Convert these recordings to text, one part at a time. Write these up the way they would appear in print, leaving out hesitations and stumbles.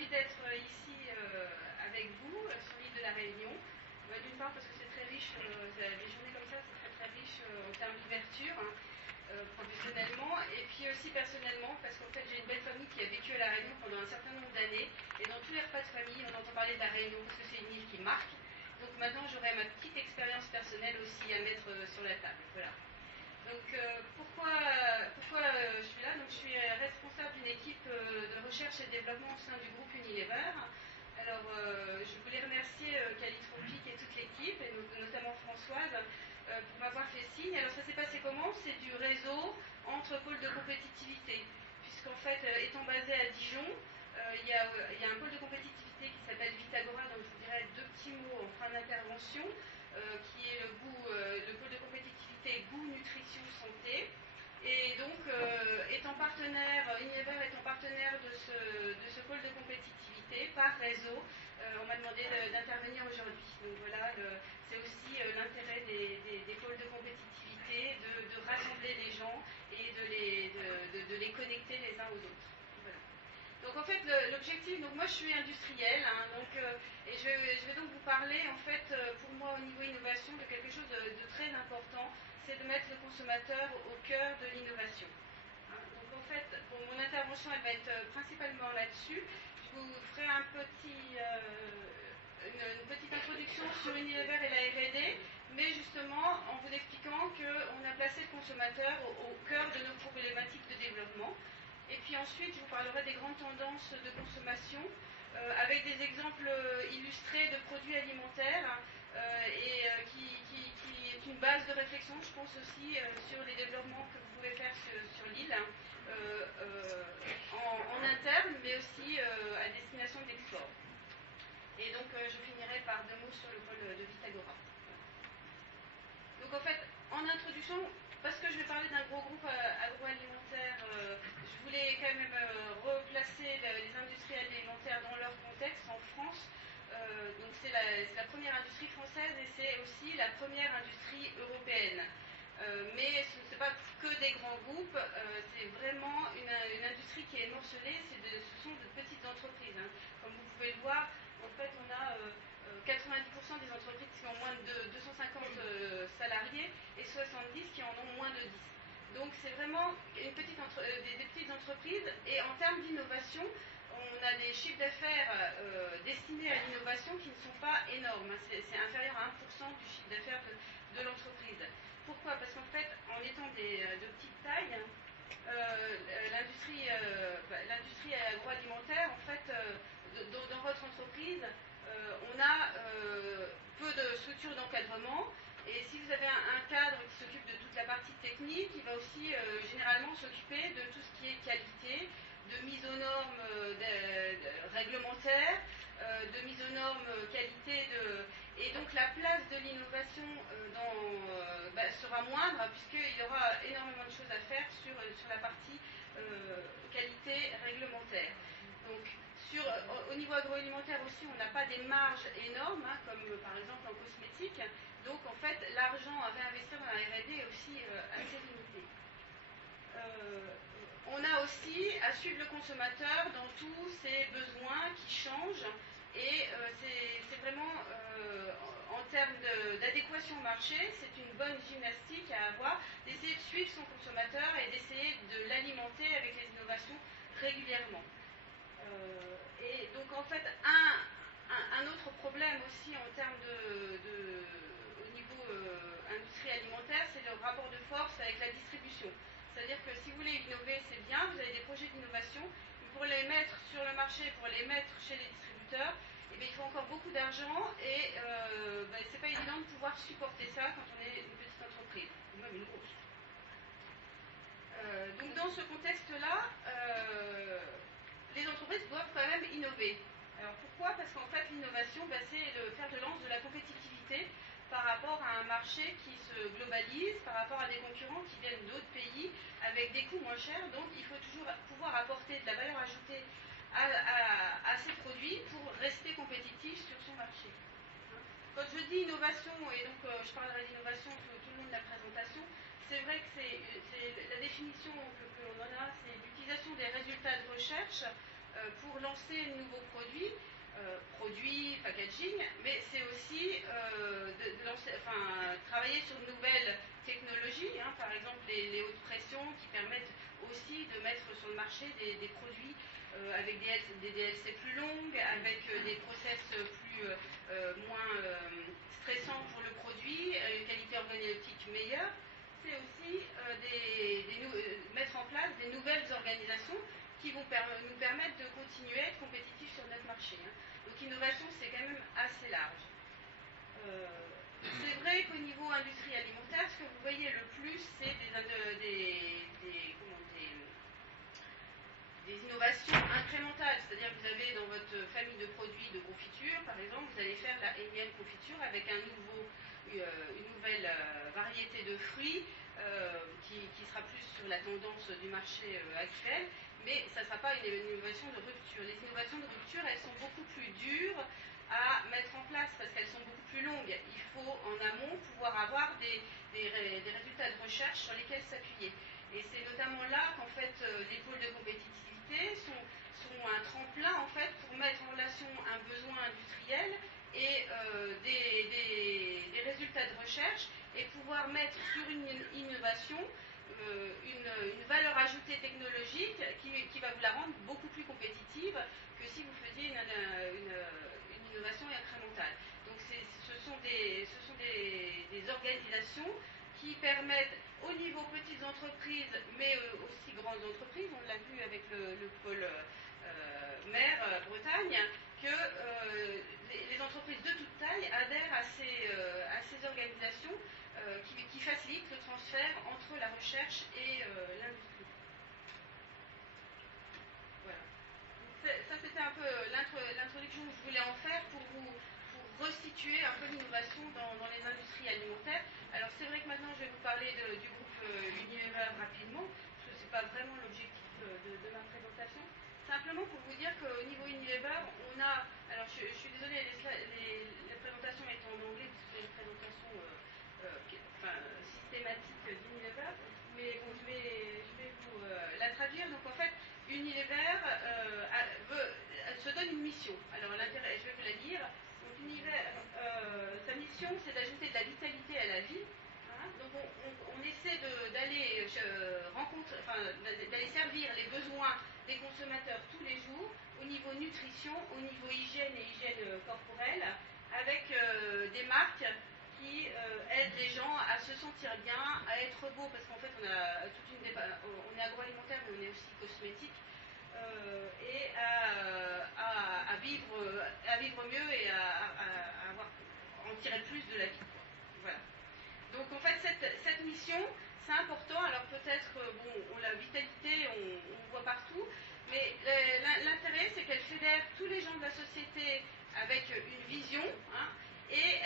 ravie d'être ici avec vous sur l'île de la Réunion. D'une part parce que c'est très riche, des journées comme ça, c'est très très riche en termes d'ouverture, professionnellement, et puis aussi personnellement, parce qu'en fait j'ai une belle famille qui a vécu à la Réunion pendant un certain nombre d'années, et dans tous les repas de famille, on entend parler de la Réunion parce que c'est une île qui marque. Donc maintenant j'aurai ma petite expérience personnelle aussi à mettre sur la table. Voilà. Donc pourquoi je suis là? Donc, je suis responsable d'une équipe de recherche et développement au sein du groupe Unilever. Alors je voulais remercier Calitropic et toute l'équipe, et notamment Françoise, pour m'avoir fait signe. Alors ça s'est passé comment? C'est du réseau entre pôles de compétitivité, puisqu'en fait, étant basé à Dijon, il y a un pôle de compétitivité qui s'appelle Vitagora, donc je vous dirai deux petits mots en fin d'intervention, qui est le pôle de compétitivité goût, nutrition, santé. Et donc, Unilever étant partenaire de ce pôle de compétitivité par réseau, on m'a demandé d'intervenir aujourd'hui. Donc voilà, c'est aussi l'intérêt des pôles de compétitivité, de rassembler les gens et de les connecter les uns aux autres. Voilà. Donc en fait, l'objectif, donc moi je suis industrielle, et je vais donc vous parler en fait, pour moi au niveau innovation, de quelque chose de très important, c'est de mettre le consommateur au cœur de l'innovation. Donc en fait, bon, mon intervention elle va être principalement là-dessus. Je vous ferai une petite introduction sur Unilever et la R&D, mais justement en vous expliquant qu'on a placé le consommateur au cœur de nos problématiques de développement. Et puis ensuite, je vous parlerai des grandes tendances de consommation, avec des exemples illustrés de produits alimentaires, qui est une base de réflexion, je pense aussi, sur les développements que vous pouvez faire sur l'île, en interne, mais aussi à destination de l'export. Et donc, je finirai par deux mots sur le pôle de Vitagora. Donc, en fait, en introduction, parce que je vais parler d'un gros groupe agroalimentaire, je voulais quand même replacer les industries alimentaires dans leur contexte en France. Donc c'est la première industrie française et c'est aussi la première industrie européenne. Mais ce n'est pas que des grands groupes, c'est vraiment une industrie qui est morcelée, ce sont de petites entreprises. Comme vous pouvez le voir, en fait on a 90% des entreprises qui ont moins de 250 salariés et 70 qui en ont moins de 10. Donc c'est vraiment des petites entreprises, et en termes d'innovation, on a des chiffres d'affaires destinés à l'innovation qui ne sont pas énormes. C'est inférieur à 1% du chiffre d'affaires de l'entreprise. Pourquoi? Parce qu'en fait, en étant de petite taille, l'industrie agroalimentaire, en fait, dans votre entreprise, on a peu de structures d'encadrement. Et si vous avez un cadre qui s'occupe de toute la partie technique, il va aussi généralement s'occuper de tout ce qui est qualité, de mise aux normes réglementaires, de mise aux normes qualité. Et donc la place de l'innovation sera moindre, puisqu'il y aura énormément de choses à faire sur la partie qualité réglementaire. Donc, au niveau agroalimentaire aussi, on n'a pas des marges énormes, comme par exemple en cosmétique. Donc en fait, l'argent à réinvestir dans la R&D est aussi assez limité. On a aussi à suivre le consommateur dans tous ses besoins qui changent, et c'est vraiment en termes d'adéquation au marché, c'est une bonne gymnastique à avoir, d'essayer de suivre son consommateur et d'essayer de l'alimenter avec les innovations régulièrement. Et donc en fait, un autre problème aussi en termes au niveau industrie alimentaire, c'est le rapport de force avec la distribution. C'est-à-dire que si vous voulez innover, c'est bien, vous avez des projets d'innovation, mais pour les mettre sur le marché, pour les mettre chez les distributeurs, il faut encore beaucoup d'argent, et c'est pas évident de pouvoir supporter ça quand on est une petite entreprise, ou même une grosse. Donc dans ce contexte-là, les entreprises doivent quand même innover. Alors pourquoi? Parce qu'en fait l'innovation, c'est le fer de lance de la compétitivité par rapport à un marché qui se globalise, par rapport à des concurrents qui viennent d'autres pays avec des coûts moins chers. Donc il faut toujours pouvoir apporter de la valeur ajoutée à ces produits pour rester compétitif sur son marché. Quand je dis innovation, et donc je parlerai d'innovation tout le long de la présentation, c'est vrai que la définition que l'on en a, c'est l'utilisation des résultats de recherche pour lancer de nouveaux produits, packaging, mais c'est aussi travailler sur de nouvelles technologies, hein, par exemple les hautes pressions qui permettent aussi de mettre sur le marché des produits avec des DLC plus longues, avec des process moins stressants pour le produit, une qualité organoleptique meilleure. C'est aussi mettre en place des nouvelles organisations qui vont nous permettre de continuer à être compétitifs sur notre marché. Hein. Donc innovation, c'est quand même assez large. C'est vrai qu'au niveau industrie alimentaire, ce que vous voyez le plus, c'est des innovations incrémentales. C'est-à-dire que vous avez dans votre famille de produits de confiture, par exemple, vous allez faire la énième confiture avec une nouvelle variété de fruits qui sera plus sur la tendance du marché actuel, mais ça ne sera pas une innovation de rupture. Les innovations de rupture, elles sont beaucoup plus dures à mettre en place parce qu'elles sont beaucoup plus longues. Il faut en amont pouvoir avoir des résultats de recherche sur lesquels s'appuyer. Et c'est notamment là qu'en fait les pôles de compétitivité sont un tremplin en fait pour mettre en relation un besoin industriel et des résultats de recherche et pouvoir mettre sur une innovation une valeur ajoutée technologique qui va vous la rendre beaucoup plus compétitive que si vous faisiez une innovation incrémentale. Donc ce sont des organisations qui permettent au niveau petites entreprises, mais aussi grandes entreprises, on l'a vu avec le pôle mer Bretagne, que les entreprises de toute taille adhèrent à ces organisations qui facilitent le transfert entre la recherche et l'industrie. Voilà. Ça, c'était un peu l'introduction que je voulais en faire pour resituer un peu l'innovation dans les industries alimentaires. Alors, c'est vrai que maintenant, je vais vous parler du groupe Unilever rapidement, parce que ce n'est pas vraiment l'objectif de ma présentation. Simplement pour vous dire qu'au niveau Unilever, on a... Alors, je suis désolée, la présentation est en anglais, parce que c'est une présentation systématique d'Unilever, mais bon, je vais vous la traduire. Donc, en fait, Unilever se donne une mission. Alors, l'intérêt, je vais vous la lire. Donc, Unilever, sa mission, c'est d'ajouter de la vitalité à la vie. Hein. Donc, on essaie d'aller d'aller servir les besoins des consommateurs tous les jours, au niveau nutrition, au niveau hygiène et hygiène corporelle, avec des marques qui aident les gens à se sentir bien, à être beau, parce qu'en fait on est agroalimentaire mais on est aussi cosmétique, et à vivre mieux et à en tirer plus de la vie. Voilà. Donc en fait cette mission, c'est important. Alors peut-être, la vitalité, on voit partout, mais l'intérêt, c'est qu'elle fédère tous les gens de la société avec une vision, hein, et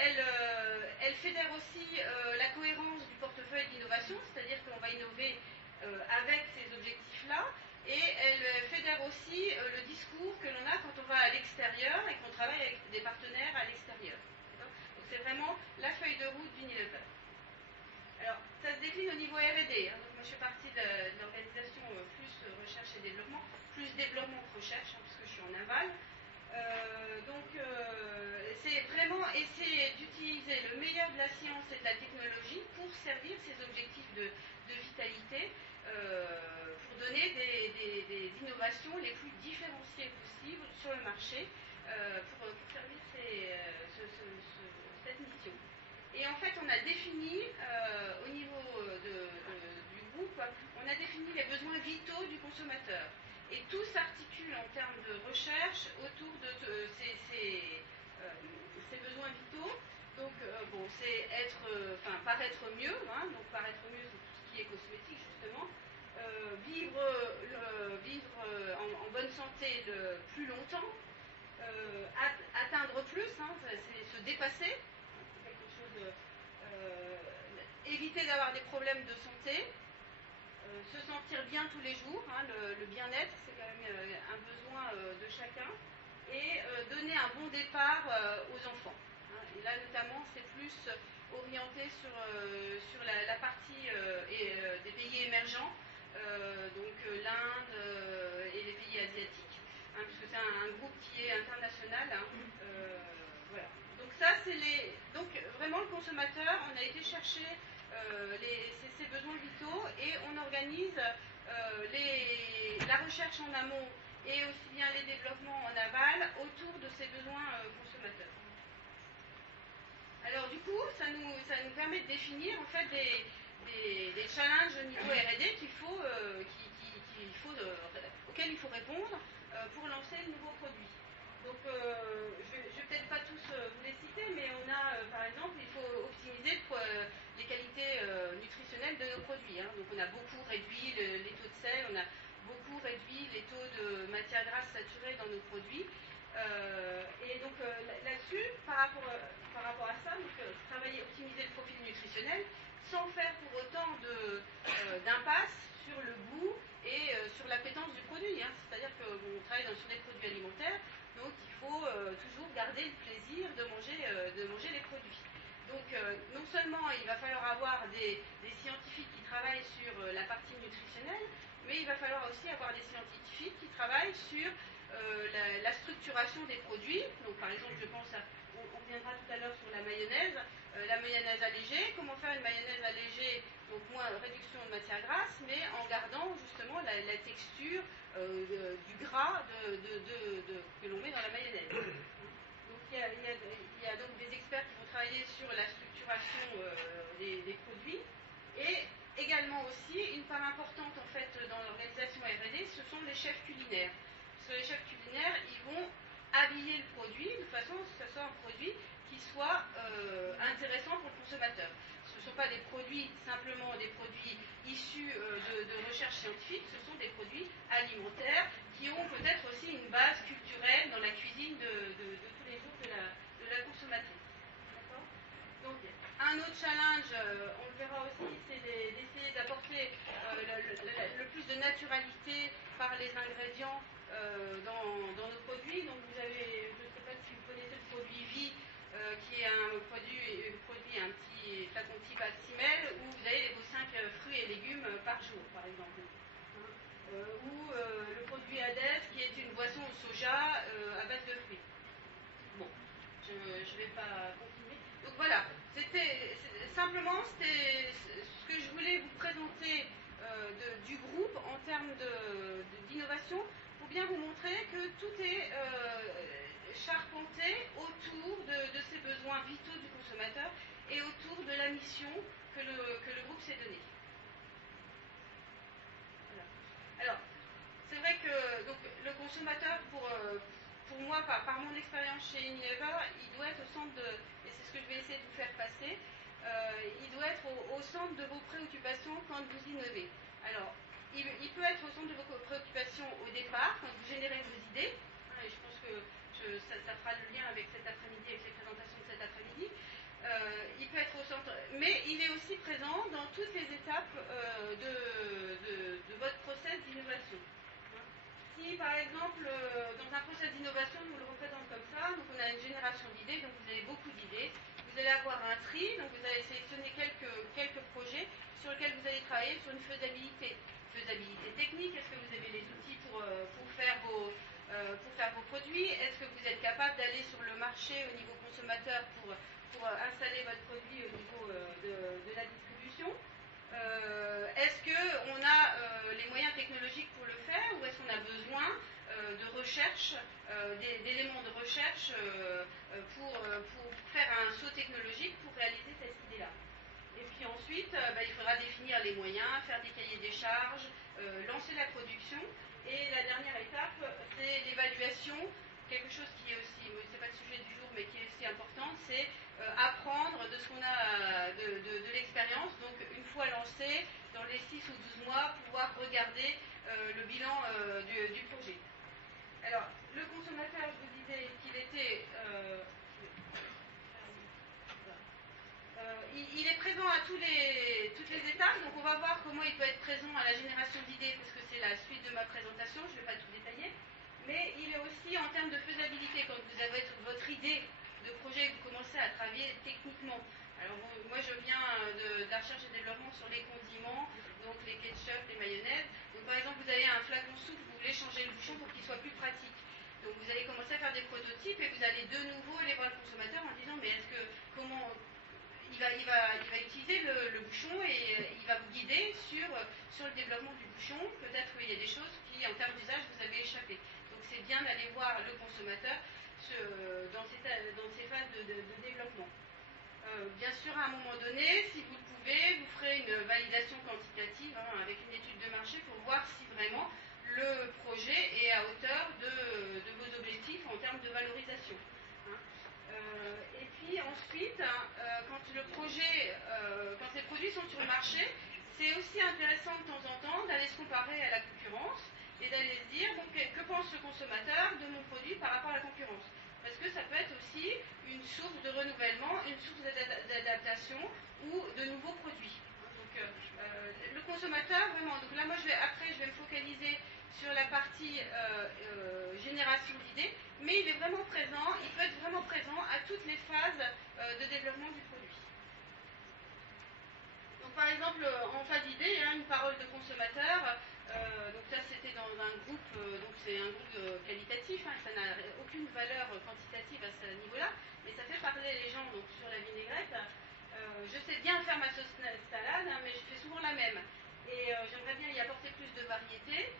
elle fédère aussi la cohérence du portefeuille d'innovation, c'est-à-dire qu'on va innover avec ces objectifs-là, et elle fédère aussi le discours que l'on a quand on va à l'extérieur et qu'on travaille avec des partenaires à l'extérieur. Donc c'est vraiment la feuille de route d'Unilever. Alors, ça se décline au niveau R&D. Hein. Donc, moi, je fais partie de l'organisation plus recherche et développement, plus développement que recherche, hein, parce que je suis en aval. C'est vraiment essayer d'utiliser le meilleur de la science et de la technologie pour servir ces objectifs de vitalité, pour donner des innovations les plus différenciées possibles sur le marché, pour servir cette mission. Et en fait, on a défini, au niveau du groupe, on a défini les besoins vitaux du consommateur. Et tout s'articule en termes de recherche autour de ces besoins vitaux. Donc, c'est paraître mieux, hein, donc paraître mieux, c'est tout ce qui est cosmétique, justement. Vivre en bonne santé plus longtemps. Atteindre plus, hein, c'est se dépasser. Quelque chose éviter d'avoir des problèmes de santé, se sentir bien tous les jours, hein, le bien-être, c'est quand même un besoin de chacun, et donner un bon départ aux enfants. Hein. Et là, notamment, c'est plus orienté sur la partie des pays émergents, donc l'Inde et les pays asiatiques. puisque c'est un groupe qui est international. Voilà. Donc ça, c'est les. Donc vraiment le consommateur, on a été chercher ses besoins vitaux et on organise la recherche en amont et aussi bien les développements en aval autour de ces besoins consommateurs. Alors du coup, ça nous permet de définir en fait des challenges au niveau R&D auxquels il faut répondre pour lancer le nouveau produit. Donc je ne vais peut-être pas tous vous les citer, mais on a par exemple, il faut optimiser les qualités nutritionnelles de nos produits. Donc on a beaucoup réduit les taux de sel, on a beaucoup réduit les taux de matières grasses saturées dans nos produits. Et donc là-dessus, par rapport à ça, travailler, optimiser le profil nutritionnel sans faire pour autant d'impasse sur le goût et sur l'appétence du produit. C'est-à-dire qu'on travaille sur des produits alimentaires, donc il faut toujours garder le plaisir de manger les produits. Donc non seulement il va falloir avoir des scientifiques qui travaillent sur la partie nutritionnelle, mais il va falloir aussi avoir des scientifiques qui travaillent sur la structuration des produits. Donc par exemple, on reviendra tout à l'heure sur la mayonnaise allégée. Comment faire une mayonnaise allégée, donc moins réduction de matière grasse, mais en gardant justement la texture du gras que l'on met dans la mayonnaise. Donc il y a donc des experts qui vont travailler sur la structuration des produits. Et également aussi, une part importante en fait dans l'organisation R&D, ce sont les chefs culinaires. Parce que les chefs culinaires, ils vont habiller le produit de façon à ce que ce soit un produit qui soit intéressant pour le consommateur. Ce ne sont pas des produits, simplement des produits issus de recherches scientifiques, ce sont des produits alimentaires qui ont peut-être aussi une base culturelle dans la cuisine de tous les jours de la consommatrice. D'accord ? Donc, un autre challenge, on le verra aussi, c'est d'essayer d'apporter le plus de naturalité par les ingrédients dans nos produits. Donc vous avez, je ne sais pas si vous connaissez le produit Vie, qui est un produit un petit flacon type Actimel, où vous avez vos 5 fruits et légumes par jour, par exemple. Ou le produit Hades, qui est une boisson au soja à base de fruits. Bon, je ne vais pas continuer. Donc voilà, simplement ce que je voulais vous présenter du groupe en termes d'innovation, pour bien vous montrer que tout est charpenté autour de ces besoins vitaux du consommateur et autour de la mission que le groupe s'est donnée. Voilà. Alors, c'est vrai que donc, le consommateur, pour moi, par mon expérience chez Unilever, il doit être au centre et c'est ce que je vais essayer de vous faire passer, il doit être au centre de vos préoccupations quand vous innovez. Alors, il peut être au centre de vos préoccupations au départ, quand vous générez vos idées, et je pense que ça fera le lien avec cet après-midi, avec les présentations de cet après-midi. Il peut être au centre, mais il est aussi présent dans toutes les étapes de votre process d'innovation. Si par exemple, dans un process d'innovation, on le représente comme ça, donc on a une génération d'idées, donc vous avez beaucoup d'idées, vous allez avoir un tri, donc vous allez sélectionner quelques projets sur lesquels vous allez travailler sur une faisabilité. Faisabilité technique, est-ce que vous avez les outils pour faire vos produits? Est-ce que vous êtes capable d'aller sur le marché au niveau consommateur pour installer votre produit au niveau de la distribution? Est-ce qu'on a les moyens technologiques pour le faire, ou est-ce qu'on a besoin de recherche, d'éléments de recherche pour faire un saut technologique pour réaliser cette idée-là? Et puis ensuite, il faudra définir les moyens, faire des cahiers des charges, lancer la production. Et la dernière étape, c'est l'évaluation. Quelque chose qui est aussi, c'est pas le sujet du jour, mais qui est aussi important, c'est apprendre de ce qu'on a de l'expérience. Donc une fois lancé, dans les 6 ou 12 mois, pouvoir regarder le bilan du projet. Alors, le consommateur, je vous disais qu'il était... il est présent à toutes les étapes, donc on va voir comment il peut être présent à la génération d'idées, parce que c'est la suite de ma présentation, je ne vais pas tout détailler, mais il est aussi en termes de faisabilité, quand vous avez votre idée de projet, vous commencez à travailler techniquement Alors moi je viens de la recherche et développement sur les condiments, donc les ketchup, les mayonnaises. Donc par exemple vous avez un flacon soupe, vous voulez changer le bouchon pour qu'il soit plus pratique. Donc vous allez commencer à faire des prototypes et vous allez de nouveau aller voir le consommateur en disant mais est-ce que comment il va utiliser le bouchon et il va vous guider sur le développement du bouchon. Peut-être qu'il y a des choses qui en termes d'usage vous avez échappé. Donc c'est bien d'aller voir le consommateur dans ces phases de développement. Bien sûr, à un moment donné, si vous le pouvez, vous ferez une validation quantitative avec une étude de marché pour voir si vraiment le projet est à hauteur de vos objectifs en termes de valorisation. Et puis ensuite, quand les produits sont sur le marché, c'est aussi intéressant de temps en temps d'aller se comparer à la concurrence et d'aller se dire donc, que pense le consommateur de mon produit par rapport à la concurrence. Parce que ça peut être aussi une source de renouvellement, une source d'adaptation ou de nouveaux produits. Donc le consommateur, vraiment, donc là moi je vais me focaliser sur la partie génération d'idées, mais il est vraiment présent, il peut être vraiment présent à toutes les phases de développement du produit. Donc par exemple, en phase d'idée, il y a une parole de consommateur. Donc ça c'était dans un groupe, donc c'est un groupe qualitatif, ça n'a aucune valeur quantitative à ce niveau-là, mais ça fait parler les gens donc, sur la vinaigrette. Je sais bien faire ma sauce salade, mais je fais souvent la même. Et j'aimerais bien y apporter plus de variété,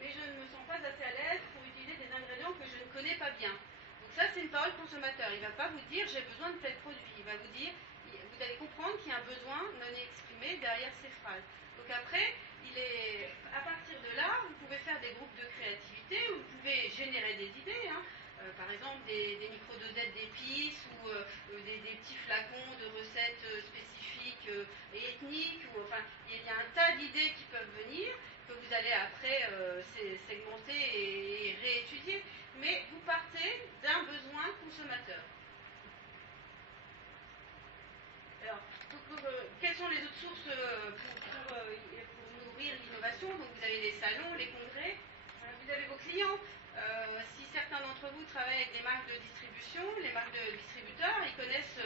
mais je ne me sens pas assez à l'aise pour utiliser des ingrédients que je ne connais pas bien. Donc ça, c'est une parole consommateur. Il ne va pas vous dire j'ai besoin de tel produit. Il va vous dire, vous allez comprendre qu'il y a un besoin non exprimé derrière ces phrases. Donc après, à partir de là, vous pouvez faire des groupes de créativité, où vous pouvez générer des idées. Par exemple, des micro-dosettes d'épices ou des petits flacons de recettes spécifiques et ethniques. Enfin, il y a un tas d'idées qui peuvent venir que vous allez après segmenter et réétudier. Mais vous partez d'un besoin consommateur. Alors, quelles sont les autres sources pour nourrir l'innovation? Donc, vous avez les salons, les congrès, vous avez vos clients. Si certains d'entre vous travaillent avec des marques de distribution, les marques de distributeurs, ils connaissent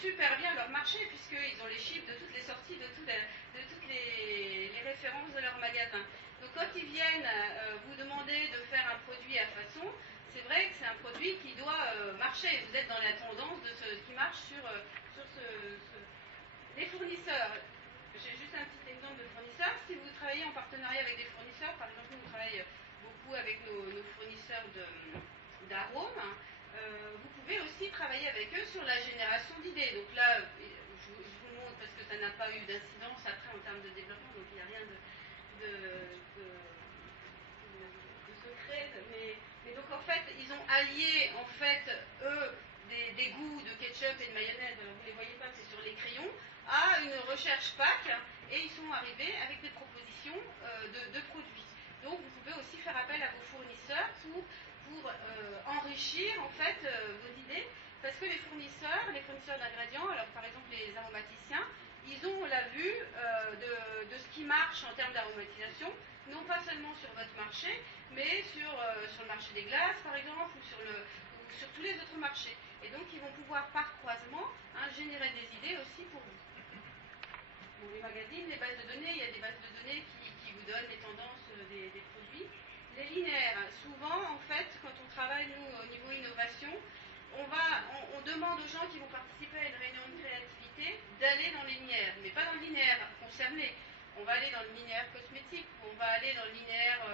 super bien leur marché puisqu'ils ont les chiffres de toutes les sorties, de toutes les références de leur magasin. Donc quand ils viennent vous demander de faire un produit à façon, c'est vrai que c'est un produit qui doit marcher. Vous êtes dans la tendance de ce qui marche sur les fournisseurs. J'ai juste un petit exemple de fournisseurs. Si vous travaillez en partenariat avec des fournisseurs, par exemple, nous travaillons beaucoup avec nos fournisseurs d'arômes, vous pouvez aussi travailler avec eux sur la génération d'idées. Donc là, je vous le montre parce que ça n'a pas eu d'incidence après en termes de développement, donc il n'y a rien de secret. Mais donc en fait, ils ont allié en fait eux des goûts de ketchup et de mayonnaise, vous ne les voyez pas, c'est sur les crayons, à une recherche PAC, et ils sont arrivés avec des propositions de produits. Donc vous pouvez aussi faire appel à vos fournisseurs pour enrichir en fait vos idées, parce que les fournisseurs d'ingrédients, alors par exemple les aromaticiens, ils ont la vue de ce qui marche en termes d'aromatisation, non pas seulement sur votre marché, mais sur le marché des glaces par exemple, ou sur tous les autres marchés. Et donc ils vont pouvoir par croisement générer des idées aussi pour vous. Bon, les magazines, les bases de données, il y a des bases de données qui vous donnent les tendances des produits. Les linéaires, souvent en fait, quand on travaille nous au niveau innovation, on demande aux gens qui vont participer à une réunion de créativité d'aller dans les linéaires, mais pas dans le linéaire concerné. On va aller dans le linéaire cosmétique, on va aller dans le linéaire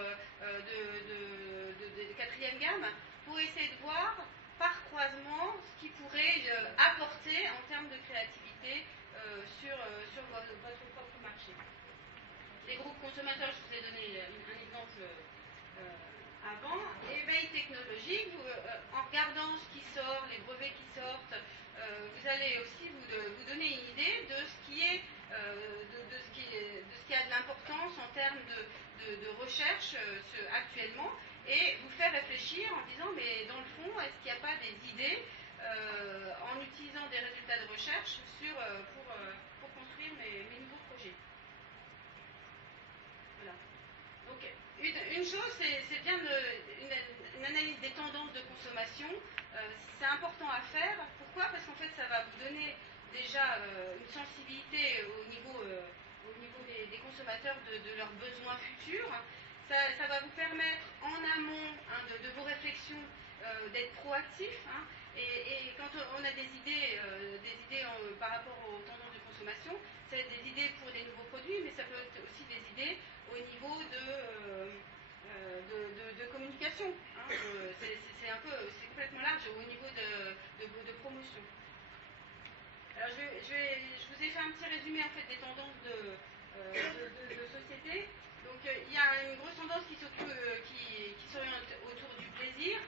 de quatrième gamme pour essayer de voir par croisement ce qui pourrait apporter en termes de créativité sur votre propre marché. Les groupes consommateurs, je vous ai donné un exemple avant. Et veille technologique, en regardant ce qui sort, les brevets qui sortent, vous allez aussi vous donner une idée de ce qui est de ce qui a de l'importance en termes de recherche actuellement, et vous faire réfléchir en disant mais dans le fond, est-ce qu'il n'y a pas des idées en utilisant des résultats de recherche pour construire mes nouveaux projets. Voilà. Donc une chose, c'est bien une analyse des tendances de consommation. C'est important à faire. Pourquoi? Parce qu'en fait, ça va vous donner déjà une sensibilité au niveau des consommateurs de leurs besoins futurs. Ça va vous permettre en amont de vos réflexions d'être proactif. Et quand on a des idées par rapport aux tendances de consommation, c'est des idées pour des nouveaux produits, mais ça peut être aussi des idées au niveau de communication. C'est complètement large au niveau de promotion. Alors je vous ai fait un petit résumé en fait des tendances de société. Donc il y a une grosse tendance qui s'oriente autour du plaisir.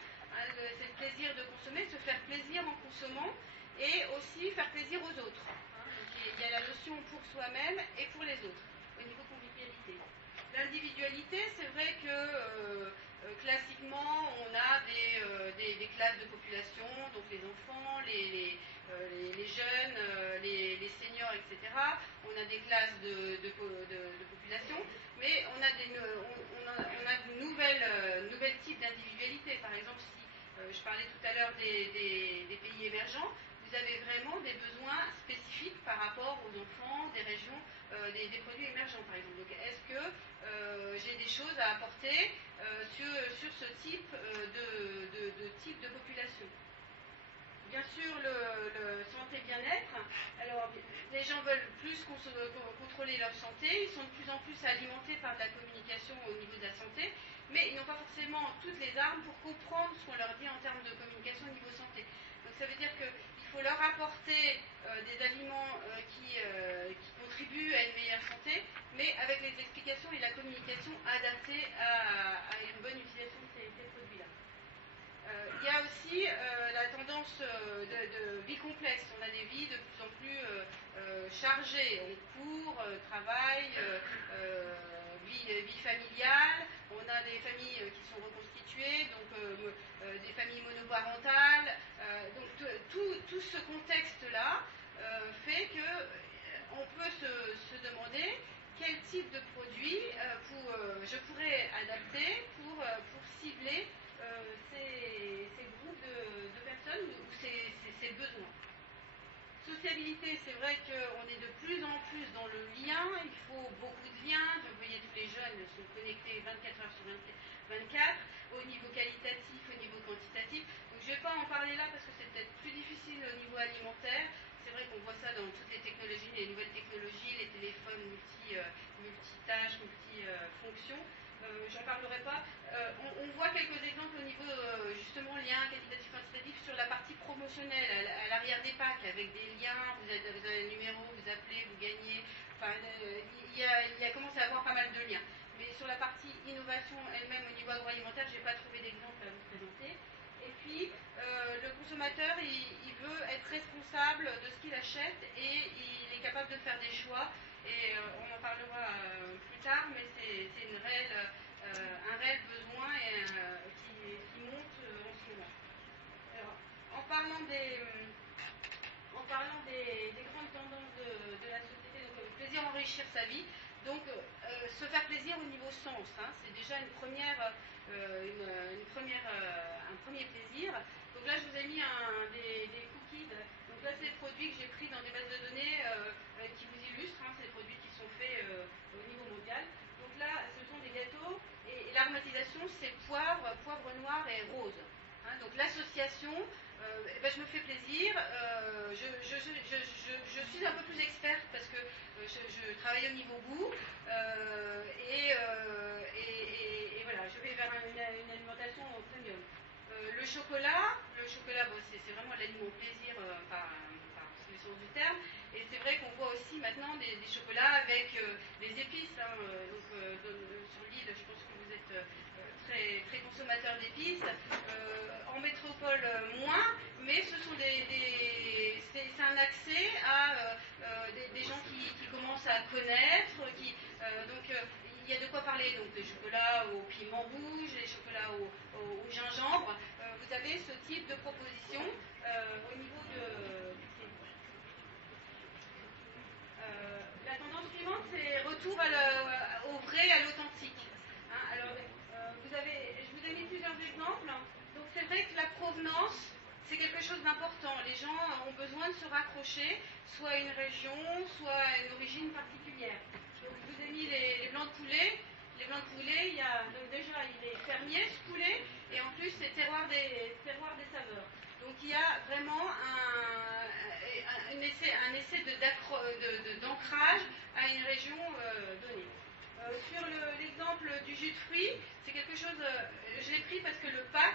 C'est le plaisir de consommer, se faire plaisir en consommant et aussi faire plaisir aux autres. Donc il y a la notion pour soi-même et pour les autres au niveau convivialité. L'individualité, c'est vrai que classiquement on a des classes de population, donc les enfants, les jeunes, les seniors, etc. On a des classes de population, mais on a de nouvelles types d'individualité. Par exemple, si je parlais tout à l'heure des pays émergents, vous avez vraiment des besoins spécifiques par rapport aux enfants, des régions, des produits émergents, par exemple. Donc, est-ce que j'ai des choses à apporter sur ce type de population? Bien sûr, le santé bien-être. Alors, les gens veulent plus contrôler leur santé. Ils sont de plus en plus alimentés par de la communication au niveau de la santé, mais ils n'ont pas forcément toutes les armes pour comprendre ce qu'on leur dit en termes de communication au niveau santé. Donc, ça veut dire qu'il faut leur apporter des aliments qui contribuent à une meilleure santé, mais avec les explications et la communication adaptées à une bonne utilisation de ces produits-là. Il y a aussi la tendance de vie complexe. On a des vies de plus en plus chargées. On court, travail, vie familiale. On a des familles qui sont reconstituées, donc des familles monoparentales. Donc tout ce contexte-là fait qu'on peut se demander quel type de produit je pourrais adapter pour cibler ces groupes de personnes ou ces besoins. Sociabilité, c'est vrai qu'on est de plus en plus dans le lien, il faut beaucoup de liens. Vous voyez, tous les jeunes sont connectés 24 heures sur 24, au niveau qualitatif, au niveau quantitatif. Donc je ne vais pas en parler là parce que c'est peut-être plus difficile au niveau alimentaire. C'est vrai qu'on voit ça dans toutes les technologies, les nouvelles technologies, les téléphones multitâches, multifonctions. J'en parlerai pas. On voit quelques exemples au niveau justement lien qualitatif quantitatif sur la partie promotionnelle, à l'arrière des packs, avec des liens, vous avez un numéro, vous appelez, vous gagnez. Enfin, il y a commencé à avoir pas mal de liens. Mais sur la partie innovation elle-même au niveau agroalimentaire, je n'ai pas trouvé d'exemple à vous présenter. Et puis, le consommateur, il veut être responsable de ce qu'il achète et il est capable de faire des choix. Et on en parlera plus tard, mais c'est un réel besoin qui monte en ce moment. Alors, en parlant des grandes tendances de la société, donc le plaisir d'enrichir sa vie, donc se faire plaisir au niveau sens, c'est déjà un premier plaisir. Donc là, je vous ai mis des cookies. Donc là, c'est des produits que j'ai pris dans des bases de données qui vous illustrent. C'est des produits qui sont faits au niveau mondial. Donc là, ce sont des gâteaux et l'aromatisation, c'est poivre noir et rose. Donc l'association, je me fais plaisir. Je suis un peu plus experte parce que je travaille au niveau goût et voilà, je vais vers une alimentation premium. Le chocolat, c'est vraiment l'aliment plaisir par le sens du terme. Et c'est vrai qu'on voit aussi maintenant des chocolats avec des épices. Sur l'île, je pense que vous êtes très, très consommateur d'épices. En métropole, moins, mais ce sont c'est un accès à des gens qui commencent à connaître. Donc il y a de quoi parler. Donc des chocolats au piment rouge, les chocolats au gingembre. Vous avez ce type de proposition au niveau la tendance suivante, c'est retour au vrai, à l'authentique. Alors, je vous ai mis plusieurs exemples. Donc, c'est vrai que la provenance, c'est quelque chose d'important. Les gens ont besoin de se raccrocher, soit à une région, soit à une origine particulière. Donc, je vous ai mis les blancs de poulet. Les blancs de poulet, donc déjà, il est fermier, ce poulet, et en plus, c'est terroir des saveurs. Donc, il y a vraiment un essai d'ancrage à une région donnée. Sur l'exemple du jus de fruits, c'est quelque chose, je l'ai pris parce que le pack,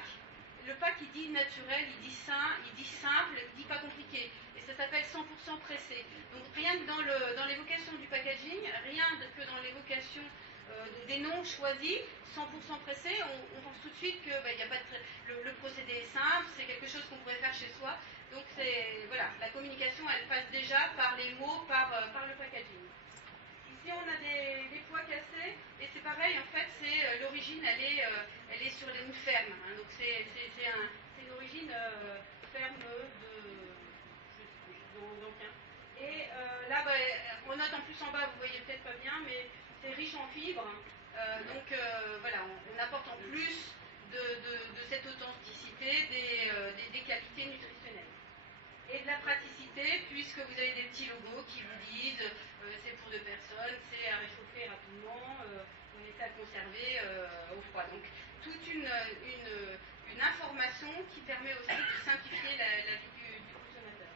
il dit naturel, il dit sain, il dit simple, il dit pas compliqué. Et ça s'appelle 100% pressé. Donc rien que dans l'évocation du packaging, rien que dans l'évocation des noms choisis, 100% pressé, on pense tout de suite que y a pas le procédé est simple, c'est quelque chose qu'on pourrait faire chez soi. Donc voilà, la communication, elle passe déjà par les mots, par le packaging. Ici, on a des pois cassés, et c'est pareil, en fait, l'origine, elle est sur une ferme. Hein, donc c'est une origine ferme d'Anquin. Et là, on note en plus en bas, vous voyez peut-être pas bien, mais c'est riche en fibres. Donc voilà, on apporte en plus de cette authenticité des qualités nutritionnelles. Et de la praticité, puisque vous avez des petits logos qui vous disent c'est pour 2 personnes, c'est à réchauffer rapidement, on essaie à conserver au froid. Donc toute une information qui permet aussi de simplifier la vie du consommateur.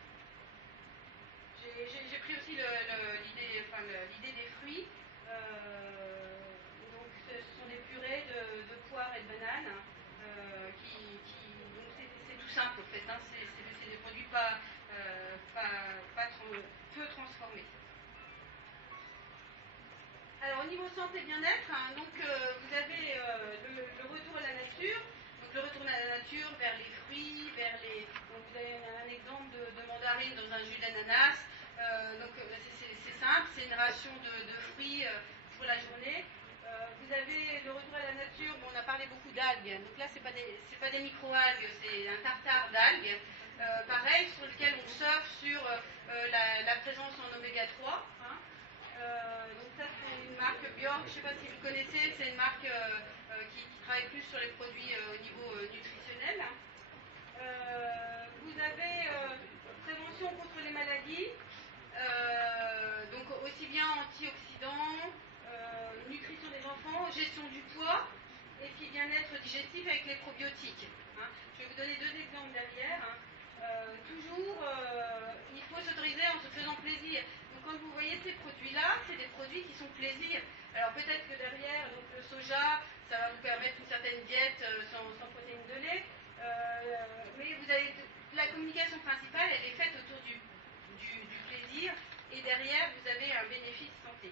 J'ai pris aussi l'idée des fruits. Donc ce sont des purées de poires et de bananes. Donc c'est tout simple en fait. Hein, c'est des produits peu transformés. Alors au niveau santé bien-être, hein, donc vous avez le retour à la nature. Donc le retour à la nature vers les fruits, donc vous avez un exemple de mandarine dans un jus d'ananas. Donc c'est simple, c'est une ration de fruits pour la journée. Vous avez le retour à la nature, on a parlé beaucoup d'algues, donc là c'est pas des micro-algues, c'est un tartare d'algues, pareil, sur lequel on surfe sur la présence en oméga 3. Hein. Donc ça c'est une marque Bjork, je ne sais pas si vous connaissez, c'est une marque qui travaille plus sur les produits au niveau nutritionnel. Vous avez prévention contre les maladies, donc aussi bien antioxydants, nutrition des enfants, gestion du poids, et puis bien-être digestif avec les probiotiques. Hein. Je vais vous donner 2 exemples derrière. Hein. Toujours, il faut s'autoriser en se faisant plaisir. Donc quand vous voyez ces produits-là, c'est des produits qui sont plaisir. Alors peut-être que derrière, donc le soja, ça va vous permettre une certaine diète sans protéines de lait, mais vous avez la communication principale, elle est faite autour du plaisir, et derrière, vous avez un bénéfice santé.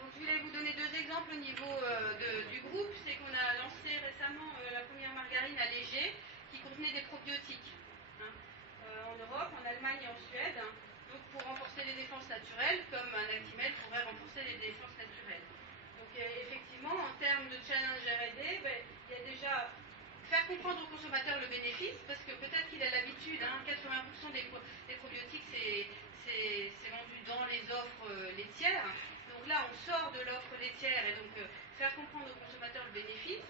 Donc je voulais vous donner 2 exemples au niveau du groupe. C'est qu'on a lancé récemment la première margarine allégée qui contenait des probiotiques. Hein, en Europe, en Allemagne et en Suède. Hein, donc pour renforcer les défenses naturelles, comme un Actimel pourrait renforcer les défenses naturelles. Donc effectivement, en termes de challenge R&D, il y a déjà faire comprendre au consommateur le bénéfice, parce que peut-être qu'il a l'habitude, 80% des probiotiques c'est vendu dans les offres laitières. Donc là, on sort de l'offre laitière et donc faire comprendre au consommateur le bénéfice.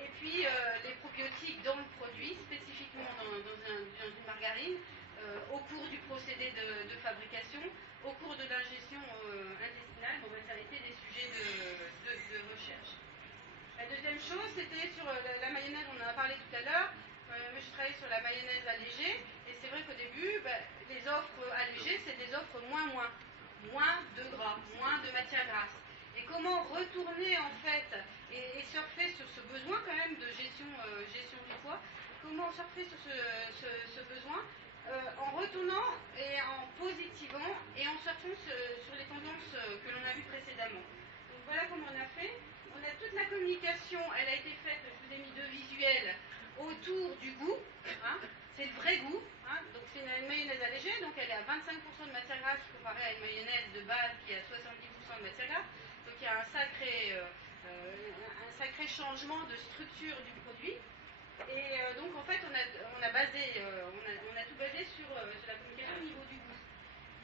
Et puis les probiotiques dans le produit, spécifiquement dans une margarine, au cours du procédé de fabrication, au cours de l'ingestion intestinale, ça a été des sujets de recherche. La deuxième chose, c'était sur la mayonnaise, on en a parlé tout à l'heure. Je travaille sur la mayonnaise allégée, et c'est vrai qu'au début, les offres allégées, c'est des offres moins de gras, moins de matière grasse. Et comment retourner en fait et surfer sur ce besoin quand même de gestion du poids, comment surfer sur ce besoin en retournant et en positivant et en surfant sur les tendances que l'on a vues précédemment. Donc voilà comment on a fait. On a toute la communication, elle a été faite, je vous ai mis 2 visuels, autour du goût. Hein, c'est le vrai goût. Hein, donc c'est une mayonnaise allégée, donc elle est à 25% de matière grasse comparée à une mayonnaise de base qui est à 70% de matière grasse. Donc il y a un sacré changement de structure du produit. Et donc en fait on a tout basé sur la communication au niveau du goût.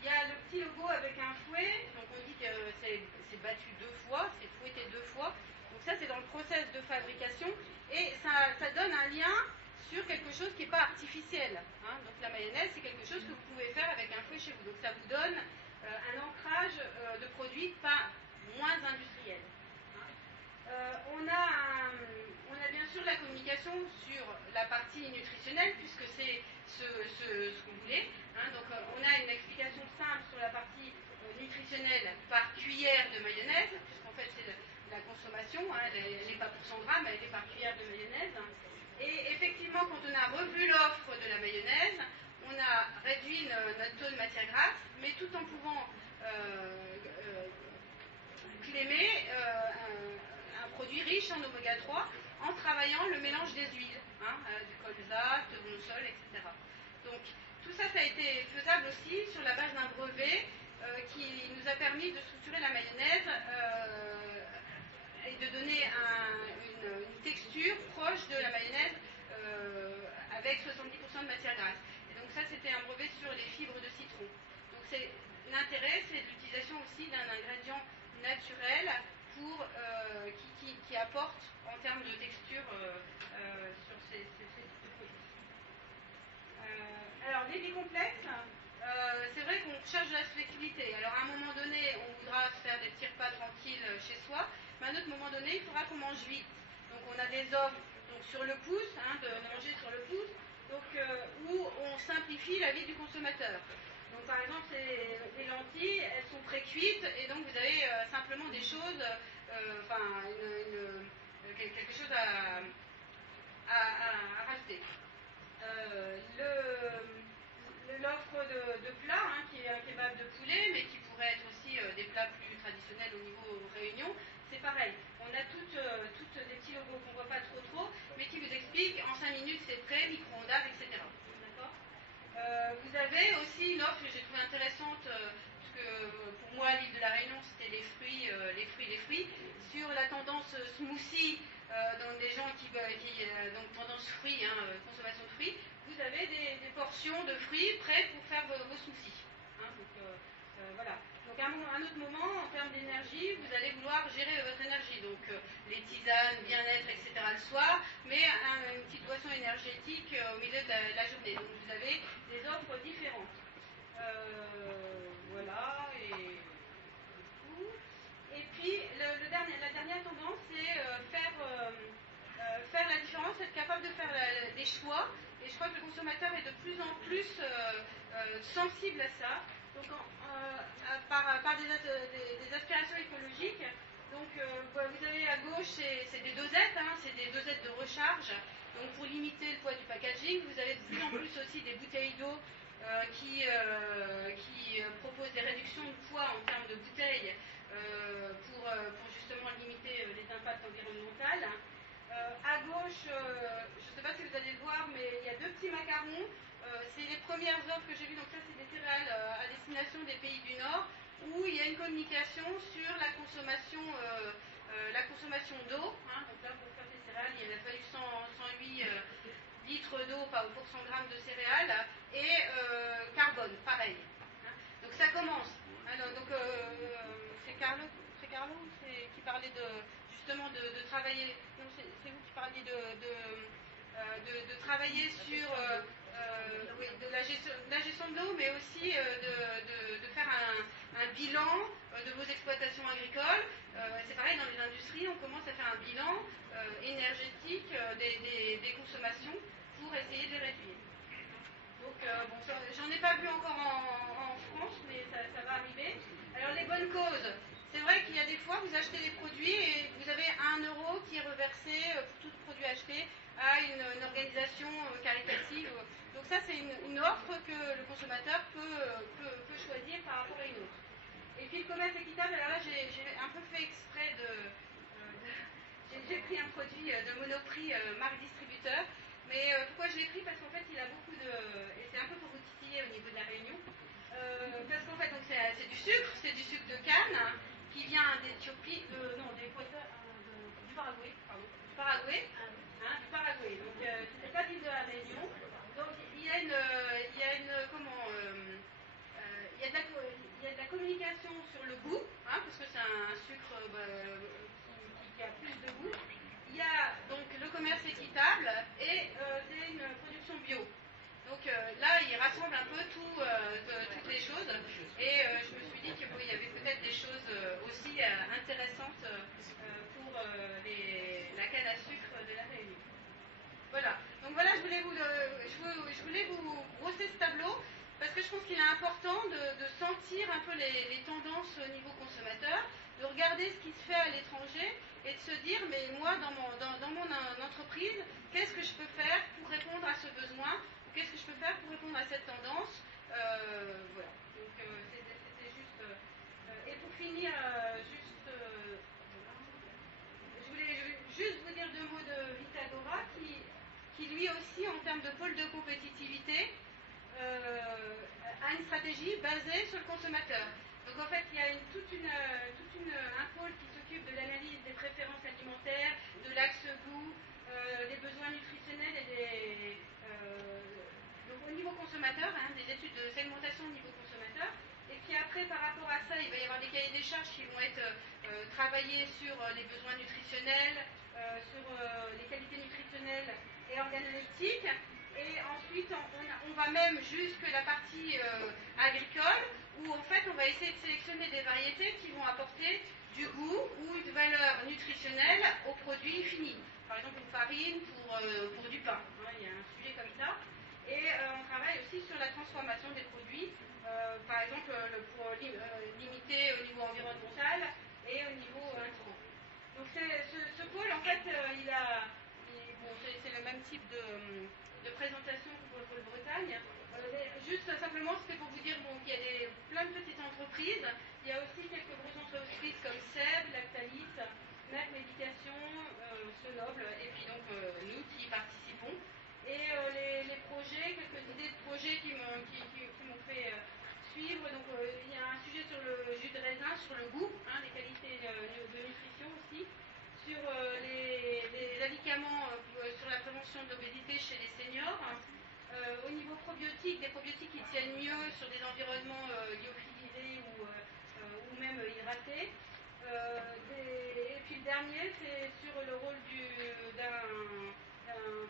Il y a le petit logo avec un fouet, donc on dit que c'est battu 2 fois, c'est fouetté 2 fois. Donc ça c'est dans le process de fabrication, et ça donne un lien sur quelque chose qui n'est pas artificiel. Hein. Donc la mayonnaise, c'est quelque chose que vous pouvez faire avec un fruit chez vous. Donc ça vous donne un ancrage de produits pas moins industriels. On a bien sûr la communication sur la partie nutritionnelle, puisque c'est ce que vous voulez. Hein. Donc on a une explication simple sur la partie nutritionnelle par cuillère de mayonnaise, puisqu'en fait c'est la consommation, hein, elle n'est pas pour 100 grammes, elle est par cuillère de mayonnaise. Et effectivement, quand on a revu l'offre de la mayonnaise, on a réduit notre taux de matière grasse, mais tout en pouvant clémer un produit riche en oméga 3 en travaillant le mélange des huiles, hein, du colza, tournesol, etc. Donc tout ça, ça a été faisable aussi sur la base d'un brevet qui nous a permis de structurer la mayonnaise et de donner une texture proche de la mayonnaise avec 70% de matière grasse. Et donc ça, c'était un brevet sur les fibres de citron. Donc l'intérêt, c'est l'utilisation aussi d'un ingrédient naturel pour, qui apporte en termes de texture sur ces produits. Alors, les vies complexes, c'est vrai qu'on cherche de la flexibilité. Alors, à un moment donné, on voudra se faire des petits repas tranquilles chez soi, mais à un autre moment donné, il faudra qu'on mange vite. Donc, on a des offres donc, sur le pouce, hein, de manger sur le pouce, donc, où on simplifie la vie du consommateur. Donc, par exemple, les lentilles, elles sont pré-cuites, et donc vous avez simplement des choses, quelque chose à rajouter. L'offre de plats, hein, qui est un kebab de poulet, mais qui pourrait être aussi des plats plus traditionnels au niveau réunion, c'est pareil. On a toutes des petits logos qu'on ne voit pas trop, mais qui vous expliquent en 5 minutes c'est prêt, micro-ondables, etc. D'accord. Vous avez aussi une offre que j'ai trouvée intéressante, parce que pour moi, l'île de la Réunion, c'était les fruits, sur la tendance smoothie, donc des gens donc tendance fruits, hein, consommation de fruits, vous avez des portions de fruits prêtes pour faire vos smoothies. Hein, donc, voilà. Donc à un autre moment, en termes d'énergie, vous allez vouloir gérer votre énergie. Donc les tisanes, bien-être, etc. le soir, mais une petite boisson énergétique au milieu de la journée. Donc vous avez des offres différentes. Voilà, et tout. Et puis la dernière tendance, c'est faire la différence, être capable de faire des choix. Et je crois que le consommateur est de plus en plus sensible à ça. Donc par des aspirations écologiques. Donc vous avez à gauche, c'est des dosettes, hein, c'est des dosettes de recharge. Donc pour limiter le poids du packaging, vous avez de plus en plus aussi des bouteilles d'eau qui proposent des réductions de poids en termes de bouteilles pour justement limiter les impacts environnementaux. À gauche, je ne sais pas si vous allez le voir, mais il y a 2 petits macarons. C'est les premières offres que j'ai vues, donc ça c'est des céréales à destination des pays du Nord, où il y a une communication sur la consommation d'eau. Hein. Donc là, pour faire des céréales, il a fallu 108 litres d'eau pour 100 grammes de céréales, et carbone, pareil. Hein. Donc ça commence. Alors, donc, c'est Carlo qui parlait justement de travailler. Non, c'est vous qui parliez de travailler sur de la gestion de l'eau, mais aussi de faire un bilan de vos exploitations agricoles. C'est pareil, dans les industries, on commence à faire un bilan énergétique des consommations pour essayer de les réduire. Donc, bon, j'en ai pas vu encore en France, mais ça va arriver. Alors, les bonnes causes. C'est vrai qu'il y a des fois, vous achetez des produits et vous avez 1 euro qui est reversé pour tout produit acheté à une organisation caritative. Donc ça, c'est une offre que le consommateur peut choisir par rapport à une autre. Et puis le commerce équitable, alors là, j'ai un peu fait exprès j'ai pris un produit de Monoprix, marque distributeur. Mais pourquoi je l'ai pris? Parce qu'en fait, il a beaucoup de... Et c'est un peu pour vous titiller au niveau de la Réunion. Parce qu'en fait, c'est du sucre de canne, hein, qui vient d'Éthiopie, du Paraguay, pardon. Du Paraguay. Du Paraguay. Donc, c'était pas l'île de la Réunion. Donc, il y a de la communication sur le goût, hein, parce que c'est un sucre qui a plus de goût. Il y a donc le commerce équitable et c'est une voulais vous brosser ce tableau parce que je pense qu'il est important de sentir un peu les tendances au niveau consommateur, de regarder ce qui se fait à l'étranger et de se dire, mais moi, dans mon entreprise, qu'est-ce que je peux faire pour répondre à ce besoin, ou qu'est-ce que je peux faire pour répondre à cette tendance. Voilà. Donc, c'était juste... et pour finir, je voulais juste vous dire 2 mots de Vitagora, qui lui aussi, en termes de pôle de compétitivité, a une stratégie basée sur le consommateur. Donc en fait, il y a un pôle qui s'occupe de l'analyse des préférences alimentaires, de l'axe goût, des besoins nutritionnels et donc au niveau consommateur, des études de segmentation au niveau consommateur. Et puis après, par rapport à ça, il va y avoir des cahiers des charges qui vont être travaillés sur les besoins nutritionnels, sur les qualités nutritionnelles et organoleptiques. Et ensuite, on va même jusque la partie agricole, où en fait, on va essayer de sélectionner des variétés qui vont apporter du goût ou une valeur nutritionnelle aux produits finis. Par exemple, une farine pour du pain. Il y a un sujet comme ça. Et on travaille aussi sur la transformation des produits, par exemple pour limiter au niveau environnemental et au niveau intrant. Donc ce pôle, en fait, c'est le même type de présentation que pour le pôle Bretagne. Juste simplement, c'était pour vous dire qu'il y a plein de petites entreprises. Il y a aussi quelques grosses entreprises comme Seb, Lactalis, Mac Médication, Sonoble, et puis donc nous qui participons. Et les projets, quelques idées de projets qui m'ont fait suivre. Donc il y a un sujet sur le jus de raisin, sur le goût, les qualités de nutrition aussi, sur les médicaments, sur la prévention de l'obésité chez les seniors. Au niveau probiotiques, des probiotiques qui tiennent mieux sur des environnements lyophilisés ou même hydratés. Et puis le dernier, c'est sur le rôle d'un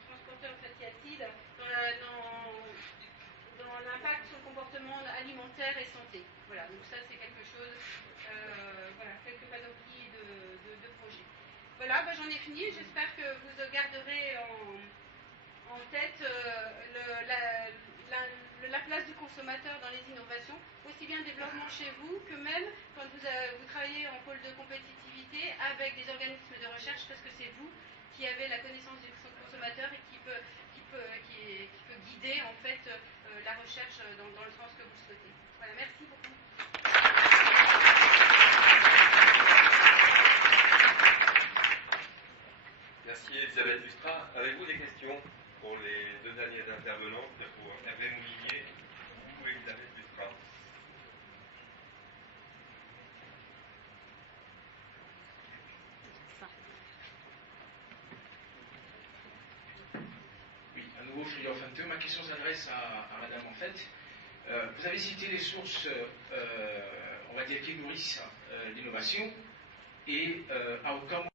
transporteur de fatty acides dans l'impact sur le comportement alimentaire et santé. Voilà, donc ça c'est quelque chose, quelques panoplies de projets. Voilà, j'en ai fini, j'espère que vous garderez en tête la place du consommateur dans les innovations, aussi bien développement chez vous que même quand vous travaillez en pôle de compétitivité avec des organismes de recherche, parce que c'est vous qui avez la connaissance du consommateur et qui peut guider en fait la recherche dans le sens que vous souhaitez. Voilà, merci beaucoup. Merci Elisabeth Lustra. Avez-vous des questions pour les 2 derniers intervenants, pour Hervé Moulinier ou Elisabeth Lustra? Oui, à nouveau Fridolf Hanteux. Ma question s'adresse à Madame en fait. Vous avez cité les sources, on va dire, qui nourrissent l'innovation et à aucun moment